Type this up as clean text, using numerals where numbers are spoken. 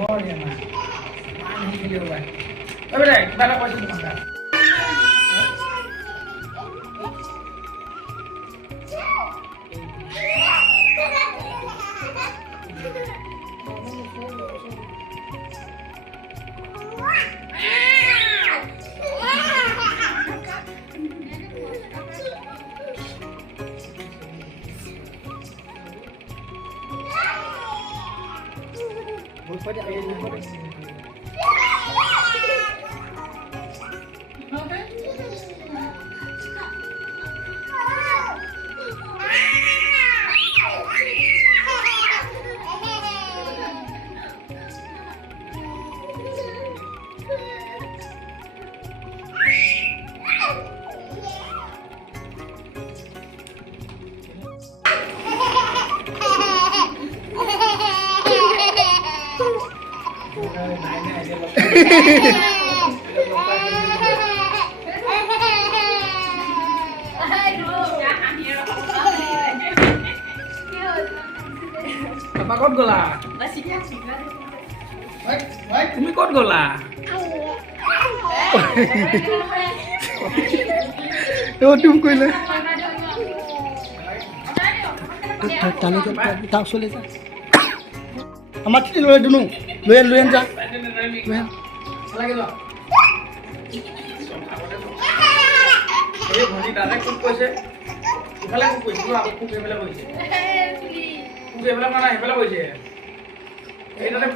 বঢ়িয়া মা মান খেলি ওলাই ঐ বেটা কিবা এটা কৈছোঁ তোমাক Papa ক'ত গ'লা? তুমি ক'ত গ'লা? তুমি কইলে তাও চলে যা আমার ঠিক লয়ে দুনু লয়ে যা লাগে যা এই ভনি দাদা কোন কইছে ইফালে কোন কইছে তো আপু কেবেলা কইছে কোন কেবেলা মানে ইফালে কইছে এই দাদা